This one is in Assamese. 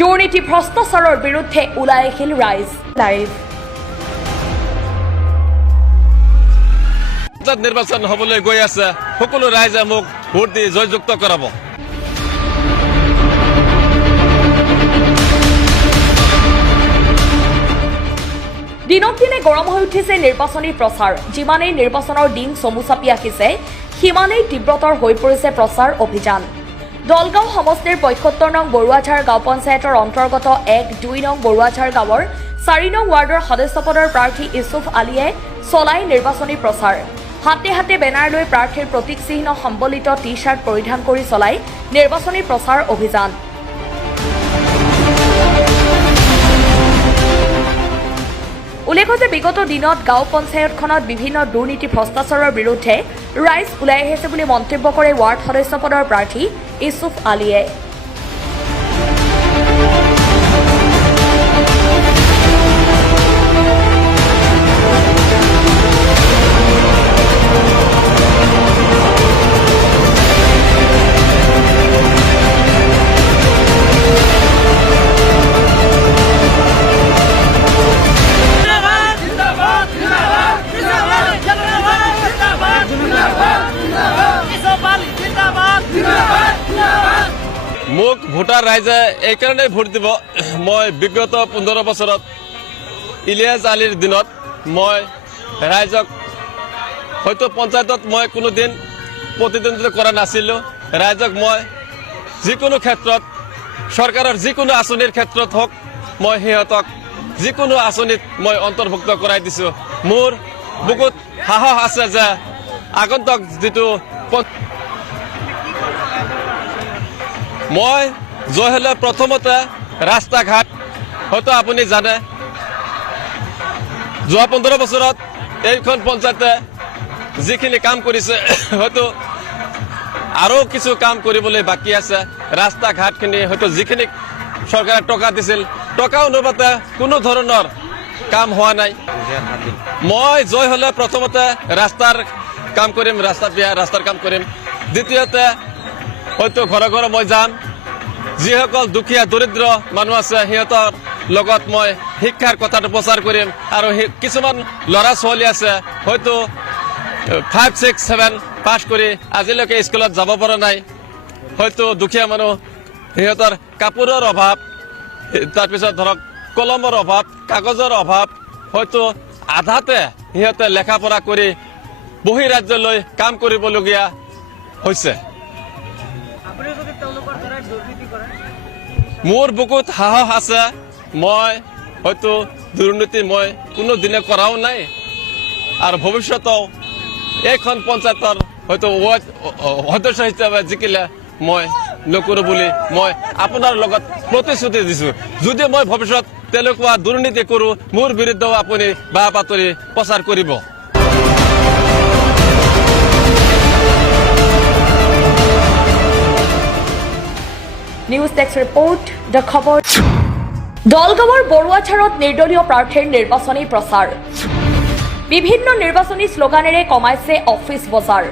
দুৰ্নীতি ভ্ৰষ্টাচাৰৰ বিৰুদ্ধে ওলাই আহিল ৰাইজ। লাইভ নিৰ্বাচন হবলৈ গৈ আছে, সকলো ৰাইজে মোক ভোট দি জয়যুক্ত কৰাব। দিনক দিনে গৰম হৈ উঠিছে নিৰ্বাচনী প্ৰচাৰ। যিমানেই নিৰ্বাচনৰ দিন চমু চাপি আহিছে, সিমানেই তীব্ৰতৰ হৈ পৰিছে প্ৰচাৰ অভিযান। দলগাঁও সমষ্টিৰ ৭৫ নং বৰুৱাঝাৰ গাঁও পঞ্চায়তৰ অন্তৰ্গত ১-২ নং বৰুৱাঝাৰ গাঁৱৰ ৪ নং ৱাৰ্ডৰ সদস্য পদৰ প্ৰাৰ্থী ইছুফ আলীয়ে চলাই নিৰ্বাচনী প্ৰচাৰ। হাতে হাতে বেনাৰ লৈ প্ৰাৰ্থীৰ প্ৰতীক চিহ্ন সম্বলিত টি-চাৰ্ট পৰিধান কৰি চলাই নিৰ্বাচনী প্ৰচাৰ অভিযান। উল্লেখ যে বিগত দিনত গাঁও পঞ্চায়তখনত বিভিন্ন দুৰ্নীতি ভ্ৰষ্টাচাৰৰ বিৰুদ্ধে ৰাইজ ওলাই আহিছে বুলি মন্তব্য কৰে ৱাৰ্ড সদস্য পদৰ প্ৰাৰ্থী ইছুফ আলীয়ে। মোক ভোটাৰ ৰাইজে এইকাৰণে ভোট দিব, মই বিগত ১৫ বছৰত ইলিয়াছ আলীৰ দিনত মই ৰাইজক হয়তো পঞ্চায়তত মই কোনোদিন প্ৰতিদ্বন্দ্বিতা কৰা নাছিলোঁ। ৰাইজক মই যিকোনো ক্ষেত্ৰত চৰকাৰৰ যিকোনো আঁচনিৰ ক্ষেত্ৰত হওক, মই সিহঁতক যিকোনো আঁচনিত মই অন্তৰ্ভুক্ত কৰাই দিছোঁ। মোৰ বহুত সাহস আছে যে আগন্তুক যিটো মই জয় হলে প্ৰথমতে ৰাস্তা ঘাট, হয়তো আপুনি জানে যোৱা ১৫ বছৰত এইখন পঞ্চায়তে যিখিনি কাম কৰিছে, হয়তো আৰু কিছু কাম কৰিবলৈ বাকী আছে। ৰাস্তা ঘাটখিনি হয়তো যিখিনি চৰকাৰে টকা দিছিল, টকা অনুপাতে কোনো ধৰণৰ কাম হোৱা নাই। মই জয় হলে প্ৰথমতে ৰাস্তাৰ কাম কৰিম, ৰাস্তাৰ কাম কৰিম। দ্বিতীয়তে হয়তো ঘৰে ঘৰে মই যাম, যিসকল দুখীয়া দৰিদ্ৰ মানুহ আছে সিহঁতৰ লগত মই শিক্ষাৰ কথাটো প্ৰচাৰ কৰিম। আৰু কিছুমান ল'ৰা ছোৱালী আছে হয়তো 5, 6, 7 পাছ কৰি আজিলৈকে স্কুলত যাব পৰা নাই, হয়তো দুখীয়া মানুহ, সিহঁতৰ কাপোৰৰ অভাৱ, তাৰপিছত ধৰক কলমৰ অভাৱ, কাগজৰ অভাৱ, হয়তো আধাতে সিহঁতে লেখা পঢ়া কৰি বহি ৰাজ্যলৈ কাম কৰিবলগীয়া হৈছে। মোৰ বহুত সাহস আছে, মই হয়তো দুৰ্নীতি মই কোনো দিনে কৰাও নাই, আৰু ভৱিষ্যতেও এইখন পঞ্চায়তৰ হয়তো সদস্য হিচাপে জিকিলে মই নকৰোঁ বুলি মই আপোনাৰ লগত প্ৰতিশ্ৰুতি দিছোঁ। যদি মই ভৱিষ্যত তেনেকুৱা দুৰ্নীতি কৰোঁ, মোৰ বিৰুদ্ধেও আপুনি বা বাতৰি প্ৰচাৰ কৰিব। নিউজ ডেস্ক ৰিপৰ্ট, দ্য খবৰ। দলগাঁৱৰ বৰুৱাঝাৰত নিৰ্দলীয় প্ৰাৰ্থীৰ নিৰ্বাচনী প্ৰচাৰ। বিভিন্ন নিৰ্বাচনী শ্লোগানেৰে কমাইছে অফিচ বজাৰ।